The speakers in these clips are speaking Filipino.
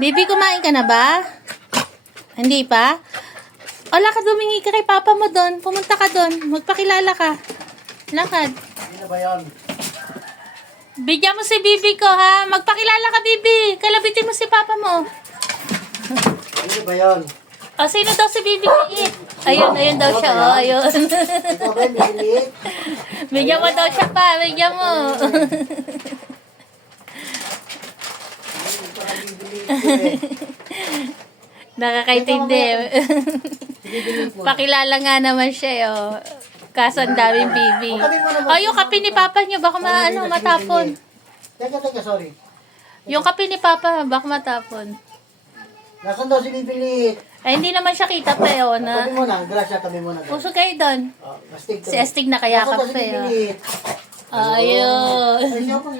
Bibi, kumain ka na ba? Hindi pa? Wala ka, dumingi ka kay papa mo doon. Pumunta ka doon. Magpakilala ka. Lakad. Ano ba yan? Bigyan mo si Bibi ko, ha? Magpakilala ka, Bibi. Kalabitin mo si papa mo. Ano ba yan? O, sino daw si Bibi liit? Ayun, ayun daw siya, oh. Ayun. Ikaw ba yung niliit? Bigyan mo daw siya pa. Bigyan mo. Nakakaintindi. Pakilala nga naman siya, oh. Kaso ang daming Bibi. Oh, yung kape ni papa niyo, baka matapon. Teka, sorry. Yung kape ni papa, baka matapon. Nasaan daw si Bibilit? Ay, hindi naman siya kita pa, oh, na. Tabi mo na, grasya, tabi mo na. Puso kayo doon. Astig, Si Astig na kaya Nasaan daw si kape, oh. Bibilit? Ayun. Ay, siya pang.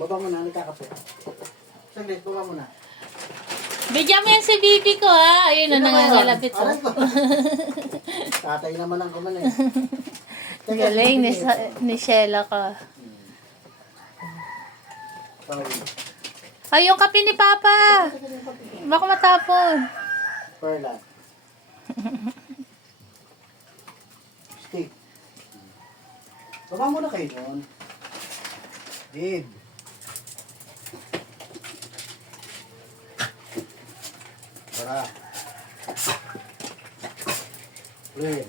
Baba mo na, nagkakape. Saglit, baba mo na. Bigyan mo yan si Bibi ko, ha? Ayun na, nangangalabit, oh. Aray ko. Tatay naman ang kuman eh. Galing ni Sheila ko. Sorry. Ay, yung kape ni papa. Baka matapon. Perla. Stick. Baba mo na kayo doon. Babe. Tara. Clear.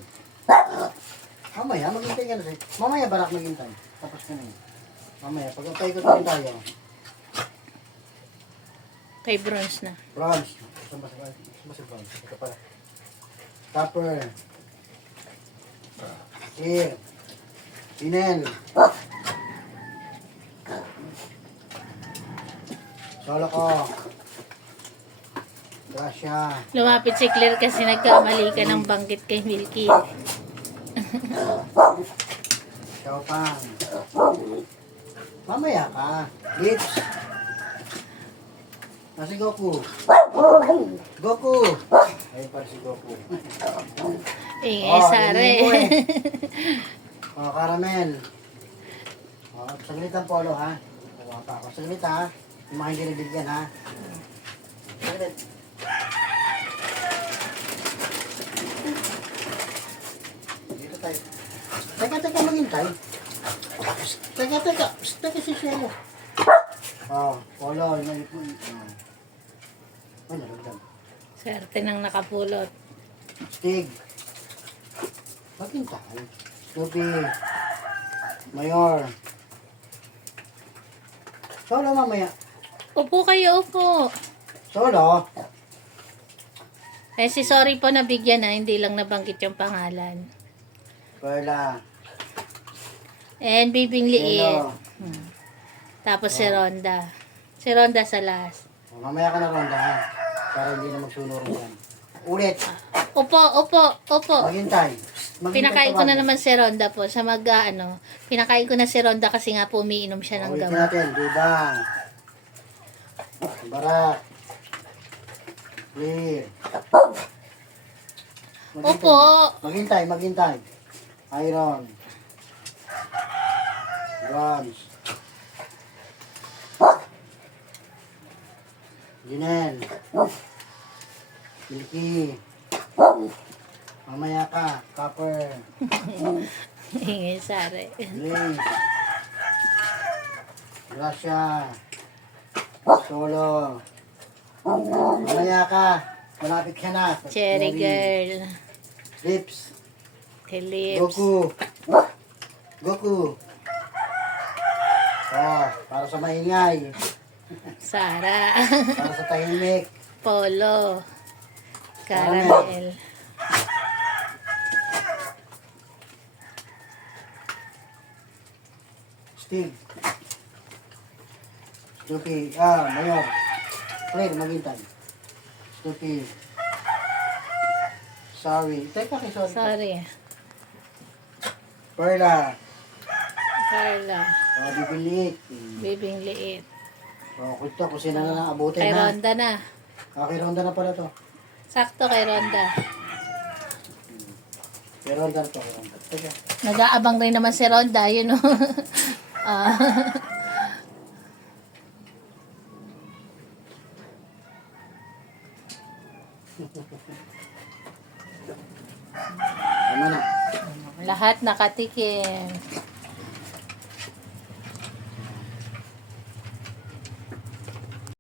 Mamaya, maghintay ka na siya. Mamaya, barak maghintay. Tapos ka na yun. Mamaya, pag-paikot na tayo. Kay bronze na. Bronze. Saan ba si bronze? Ito pala. Topper. Clear. Sinel. Solo ko. Gracia. Lumapit si Claire kasi nagkamali ka ng banggit kay Milky. Xiaopang. Mamaya ka. Lips. Si Goku. Goku. Ayun pa si Goku. Ingay, sare. Caramel. Saglit ang polo, ha? Kuha pa ako. Saglit, ha? Yung mga hindi nabigyan, ha? Saglit. Dito tayo. Teka, maghintay. Teka si Shelo. Polo. Ay, nalagdag. Swerte nang nakapulot. Stig. Maghintay. Snoopy. Mayor. Solo mamaya. Upo kayo, upo. Solo. Eh, si sorry po nabigyan na, hindi lang nabanggit yung pangalan. Perla. And Bibing Liit. Hello. Tapos si Ronda. Si Ronda sa last. Mamaya ka na ronda, ha? Para hindi na magsunod yan. Ulit. Upo. Maghintay. Pinakain ko na naman si Ronda po sa pinakain ko na si Ronda kasi nga po umiinom siya ng Ulitin gamot. natin. Dubang. Barak. Clear. Opo. Maghintay. Iron. Bronze. Ginel. Milky. Mamaya ka. Copper. Ingay, sare. Blaze. Gracia. Solo. Mamaya ka. Malapit ka na. Cherry girl. Lips. Lips. Goku. Para sa maingay. Sara. Para sa tahimik. Polo. Caramel. Steve. Snoopy. Mayor. Claire, maghintay. Snoopy. Sorry. Teka, sorry. Sorry. Perla. Carla. Bibilit. Bibing Liit. Ito, kung sino na lang abutin Kay na. Ronda na. Kay Ronda na pala to. Sakto kay Ronda. Kay Ronda na to. Teka. Nag-aabang rin naman si Ronda, yun o. Tama na. Lahat nakatikim.